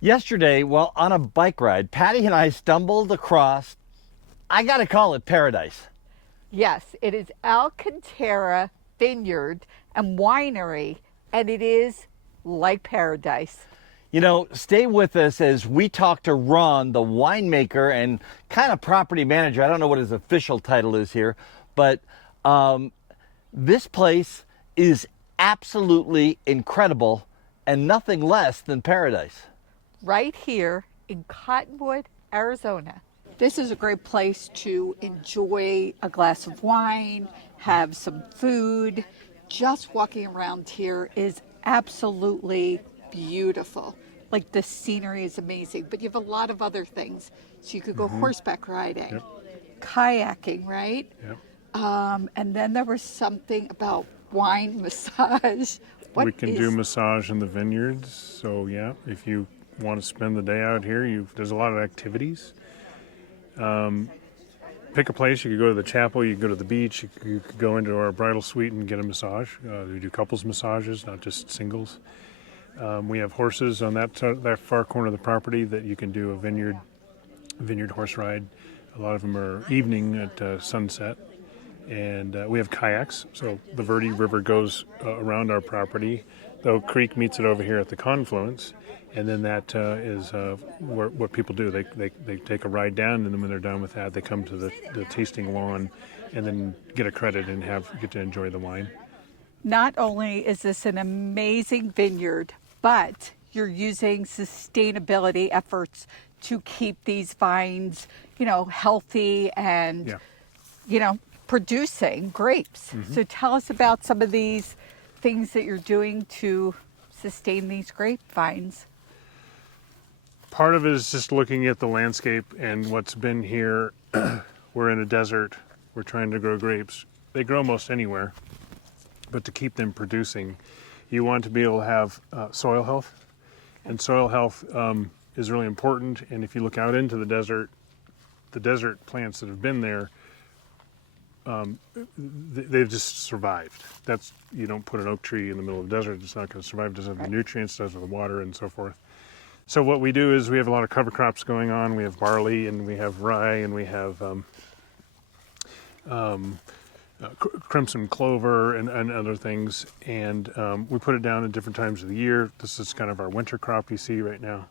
Yesterday, while on a bike ride, Patti and I stumbled across, I gotta call it paradise. Yes, it is Alcantara Vineyard and Winery, and it is like paradise. You know, stay with us as we talk to Ron, the winemaker and kind of property manager. I don't know what his official title is here, but this place is absolutely incredible and nothing less than paradise. Right here in Cottonwood, Arizona. This is a great place to enjoy a glass of wine, have some food. Just walking around here is absolutely beautiful. Like the scenery is amazing, but you have a lot of other things. So you could go horseback riding, kayaking, right? Yep. And then there was something about wine massage. We can do massage in the vineyards. So yeah, if you want to spend the day out here, there's a lot of activities. Pick a place. You could go to the chapel. You could go to the beach. You could go into our bridal suite and get a massage. We do couples massages, not just singles. We have horses on that far corner of the property that you can do a vineyard horse ride. A lot of them are evening at sunset. And we have kayaks. So the Verde River goes around our property. The Oak Creek meets it over here at the confluence. And then that is what people do. They take a ride down, and then when they're done with that, they come to the tasting lawn and then get a credit and get to enjoy the wine. Not only is this an amazing vineyard, but you're using sustainability efforts to keep these vines, healthy and, producing grapes. Mm-hmm. So tell us about some of these things that you're doing to sustain these grapevines. Part of it is just looking at the landscape and what's been here. We're in a desert. We're trying to grow grapes. They grow most anywhere, but to keep them producing, you want to be able to have soil health. And soil health is really important. And if you look out into the desert plants that have been there, they've just survived. You don't put an oak tree in the middle of the desert, it's not going to survive. It doesn't have the nutrients, doesn't have the water, and so forth. So what we do is we have a lot of cover crops going on. We have barley, and we have rye, and we have crimson clover and other things. And we put it down at different times of the year. This is kind of our winter crop you see right now.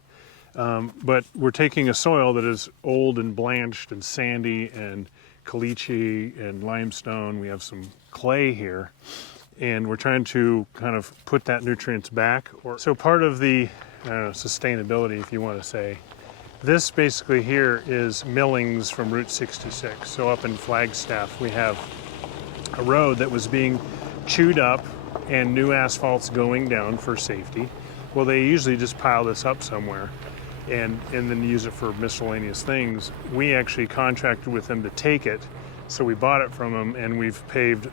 But we're taking a soil that is old and blanched and sandy and caliche and limestone. We have some clay here, and we're trying to kind of put that nutrients back. So part of the sustainability, if you want to say, this basically here is millings from Route 66. So up in Flagstaff, we have a road that was being chewed up and new asphalt's going down for safety. Well, they usually just pile this up somewhere and then use it for miscellaneous things. We actually contracted with them to take it, so we bought it from them, and we've paved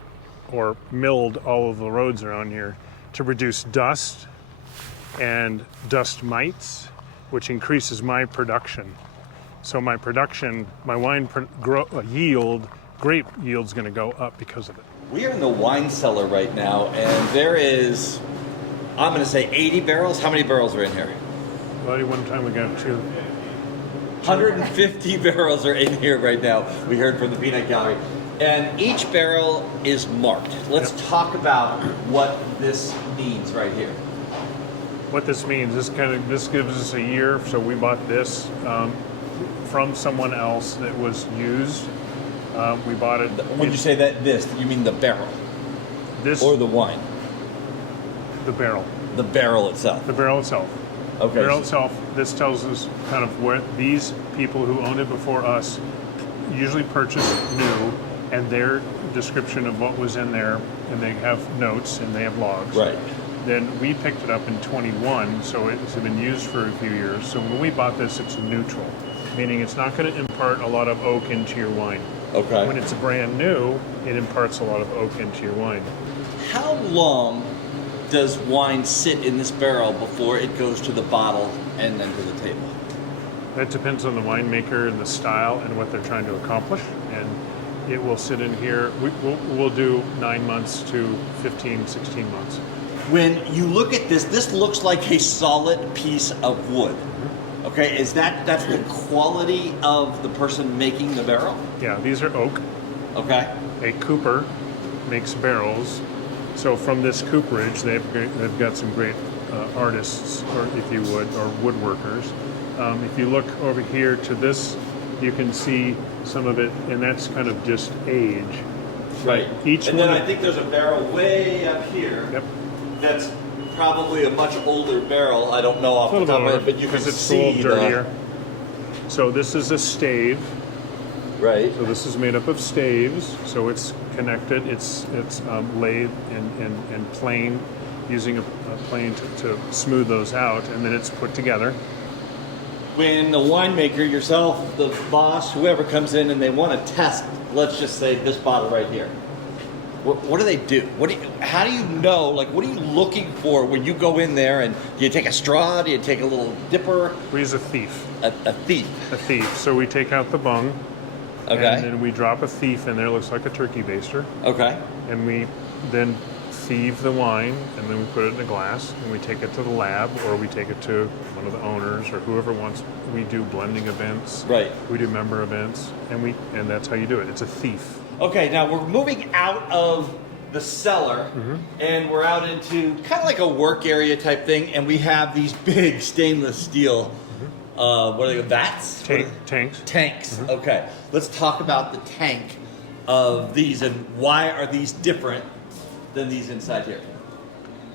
or milled all of the roads around here to reduce dust and dust mites, which increases my production. So my wine yield, grape yield's going to go up because of it. We are in the wine cellar right now, and there is, I'm going to say 80 barrels. How many barrels are in here? Well, one time we got 150 barrels are in here right now. We heard from the peanut gallery. And each barrel is marked. Let's talk about what this means right here. What this means, this gives us a year. So we bought this from someone else that was used. We bought it. When you say you mean the barrel? This or the wine? The barrel. The barrel itself. The barrel itself. Okay. The barrel itself. This tells us kind of what these people who owned it before us usually purchased new, and their description of what was in there, and they have notes and they have logs. Right. Then we picked it up in 21, so it's been used for a few years. So when we bought this, it's neutral, meaning it's not going to impart a lot of oak into your wine. Okay. When it's brand new, it imparts a lot of oak into your wine. How long does wine sit in this barrel before it goes to the bottle and then to the table? That depends on the winemaker and the style and what they're trying to accomplish. And it will sit in here. We'll do 9 months to 15, 16 months. When you look at this looks like a solid piece of wood. Okay, that's the quality of the person making the barrel? Yeah, these are oak. Okay. A cooper makes barrels. So from this cooperage, they've got some great artists, or if you would, or woodworkers. If you look over here to this, you can see some of it, and that's kind of just age. Right. Each and one. Then I think there's a barrel way up here. Yep. That's probably a much older barrel. I don't know off the top of my head, but you can it's see a little dirtier. So this is a stave. Right. So this is made up of staves. So it's connected. It's laid and planed, using a plane to smooth those out, and then it's put together. When the winemaker, yourself, the boss, whoever comes in and they want to test, let's just say this bottle right here. What do they do? How do you know? Like, what are you looking for when you go in there? And do you take a straw? Do you take a little dipper? We use a thief. A thief. A thief. So we take out the bung. Okay. And then we drop a thief in there. Looks like a turkey baster. Okay. And we then thieve the wine, and then we put it in a glass, and we take it to the lab, or we take it to one of the owners or whoever wants. We do blending events. Right. We do member events, and that's how you do it. It's a thief. Okay, now we're moving out of the cellar, and we're out into kind of like a work area type thing, and we have these big stainless steel, what are they, vats? Tanks. Tanks, okay. Let's talk about the tank of these, and why are these different than these inside here?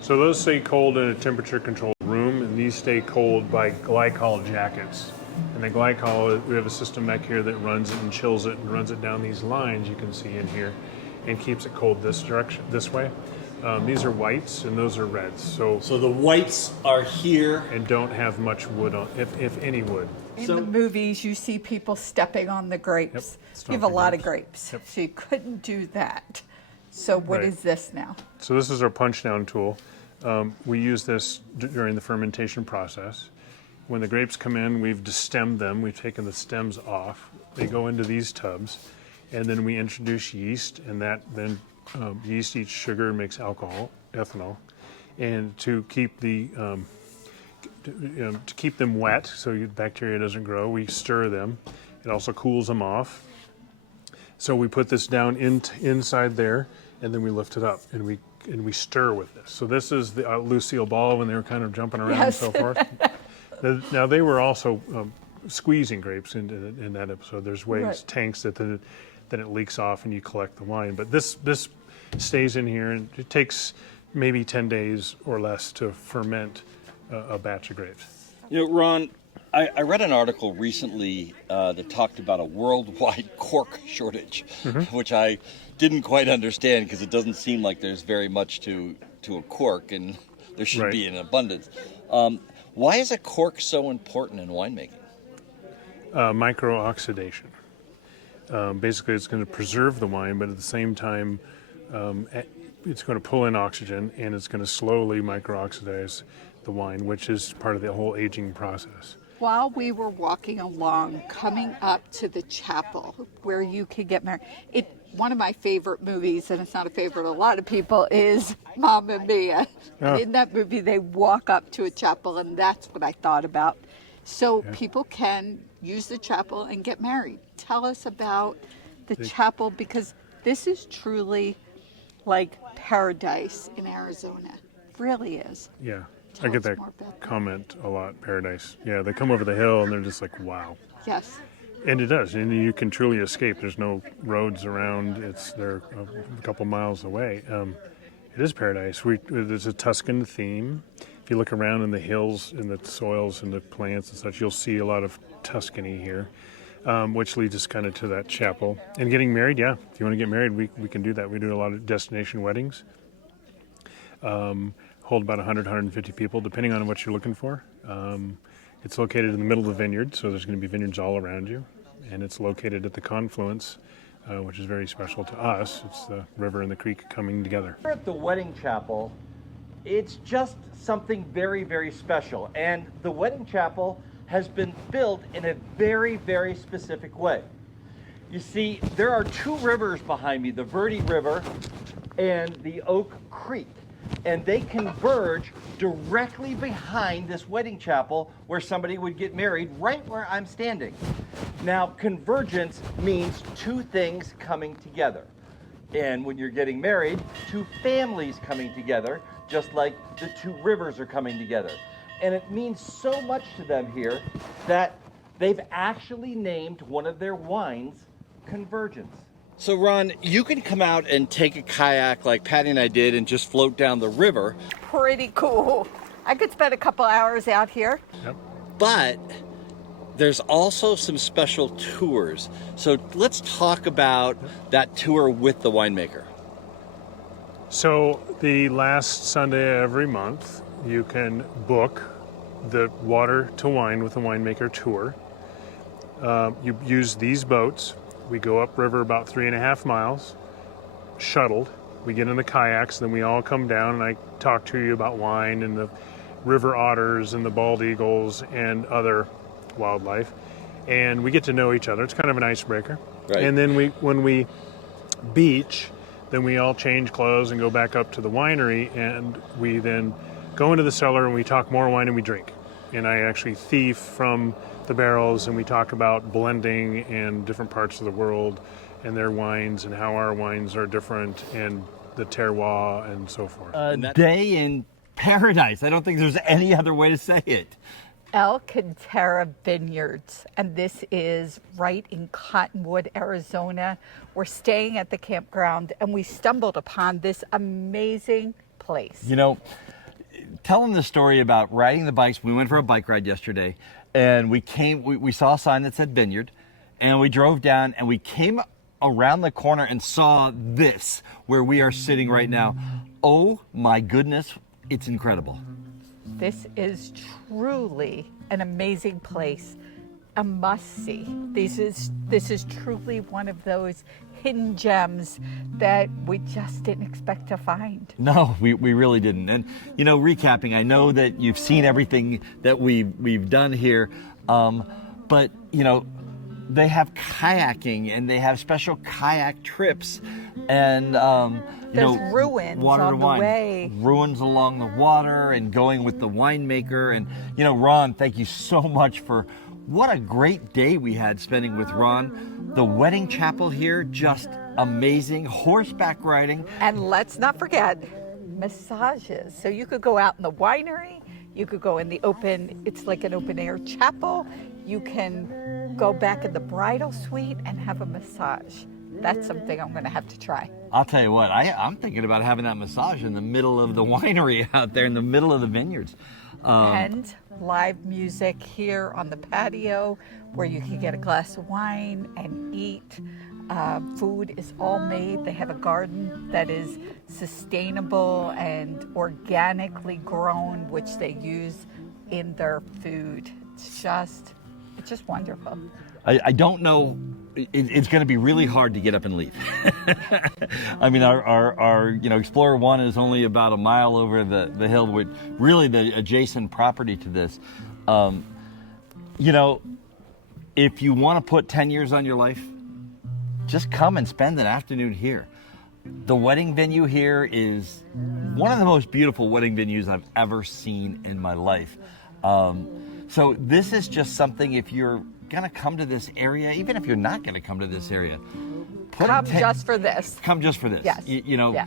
So those stay cold in a temperature-controlled room, and these stay cold by glycol jackets. And the glycol, we have a system back here that runs it and chills it and runs it down these lines you can see in here, and keeps it cold this direction, this way. These are whites and those are reds. So the whites are here and don't have much wood on, if any wood. In the movies, you see people stepping on the grapes. Yep, You have a lot of grapes. grapes, Yep. so you couldn't do that. So what is this now? So this is our punch down tool. We use this during the fermentation process. When the grapes come in, we've destemmed them. We've taken the stems off. They go into these tubs, and then we introduce yeast, and that then yeast eats sugar and makes alcohol, ethanol, and to keep to keep them wet so bacteria doesn't grow, we stir them. It also cools them off. So we put this down inside there, and then we lift it up, and we stir with this. So this is the Lucille Ball when they were kind of jumping around and so forth. Now they were also squeezing grapes in that episode. There's ways, tanks that then it leaks off and you collect the wine. But this stays in here, and it takes maybe 10 days or less to ferment a batch of grapes. You know, Ron, I read an article recently that talked about a worldwide cork shortage, which I didn't quite understand because it doesn't seem like there's very much to a cork, and there should be in abundance. Why is a cork so important in winemaking? Micro-oxidation. Basically, it's going to preserve the wine, but at the same time, it's going to pull in oxygen, and it's going to slowly micro-oxidize the wine, which is part of the whole aging process. While we were walking along, coming up to the chapel where you could get married, one of my favorite movies, and it's not a favorite of a lot of people, is Mamma Mia. Oh. In that movie, they walk up to a chapel, and that's what I thought about. So people can use the chapel and get married. Tell us about the chapel, because this is truly like paradise in Arizona. It really is. Yeah. Tell I get us that more about that. comment a lot, paradise. Yeah, they come over the hill and they're just like, wow. Yes. And it does, and you can truly escape. There's no roads around. They're a couple miles away. It is paradise. There's a Tuscan theme. If you look around in the hills and the soils and the plants and such, you'll see a lot of Tuscany here, which leads us kind of to that chapel. And getting married, yeah. If you want to get married, we can do that. We do a lot of destination weddings. Hold about 100, 150 people, depending on what you're looking for. It's located in the middle of the vineyard, so there's going to be vineyards all around you. And it's located at the confluence, which is very special to us. It's the river and the creek coming together. Here at the wedding chapel, it's just something very, very special. And the wedding chapel has been built in a very, very specific way. You see, there are two rivers behind me, the Verde River and the Oak Creek. and they converge directly behind this wedding chapel where somebody would get married, right where I'm standing. Now, convergence means two things coming together. And when you're getting married, two families coming together, just like the two rivers are coming together. And it means so much to them here that they've actually named one of their wines Convergence. So Ron, you can come out and take a kayak like Patti and I did and just float down the river. Pretty cool. I could spend a couple hours out here. Yep. But there's also some special tours. So let's talk about that tour with the winemaker. So the last Sunday every month, you can book the Water to Wine with the Winemaker tour. You use these boats. We go upriver about 3.5 miles, shuttled. We get in the kayaks, then we all come down and I talk to you about wine and the river otters and the bald eagles and other wildlife. And we get to know each other. It's kind of an icebreaker. Right. And then when we beach, then we all change clothes and go back up to the winery, and we then go into the cellar and we talk more wine and we drink. And I actually thief from the barrels and we talk about blending in different parts of the world and their wines and how our wines are different and the terroir and so forth. A day in paradise. I don't think there's any other way to say it. Alcantara Vineyards, and this is right in Cottonwood, Arizona. We're staying at the campground and we stumbled upon this amazing place. You know, telling the story about riding the bikes, we went for a bike ride yesterday and we saw a sign that said Vineyard, and we drove down and we came around the corner and saw this where we are sitting right now. Oh my goodness, it's incredible. This is truly an amazing place, a must-see. This is truly one of those hidden gems that we just didn't expect to find. No, we really didn't. And you know, recapping, I know that you've seen everything that we've done here, but you know, they have kayaking and they have special kayak trips, and there's ruins water on to the wine. way. Ruins along the water and going with the winemaker. And you know, Ron, thank you so much for what a great day we had spending with Ron. The wedding chapel here, just amazing. Horseback riding. And let's not forget massages. So you could go out in the winery, you could go in the open, it's like an open air chapel. You can go back in the bridal suite and have a massage. That's something I'm going to have to try. I'll tell you what, I'm thinking about having that massage in the middle of the winery out there in the middle of the vineyards. And live music here on the patio where you can get a glass of wine and eat. Food is all made. They have a garden that is sustainable and organically grown, which they use in their food. It's just wonderful. I don't know. It's going to be really hard to get up and leave. I mean, our Explorer 1 is only about a mile over the hill, with really the adjacent property to this. You know, if you want to put 10 years on your life, just come and spend an afternoon here. The wedding venue here is one of the most beautiful wedding venues I've ever seen in my life. So this is just something, if you're going to come to this area, even if you're not going to come to this area, Come just for this. Come just for this. Yes. You know, Yeah.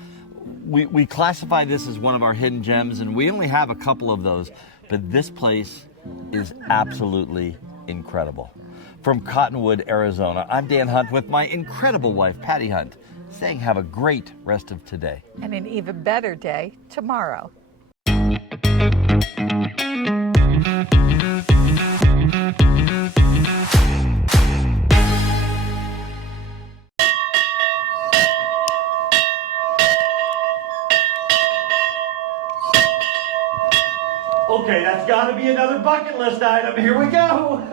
we classify this as one of our hidden gems, and we only have a couple of those, but this place is absolutely incredible. From Cottonwood, Arizona, I'm Dan Hunt with my incredible wife, Patti Hunt, saying have a great rest of today. And an even better day tomorrow. Okay, that's got to be another bucket list item. Here we go.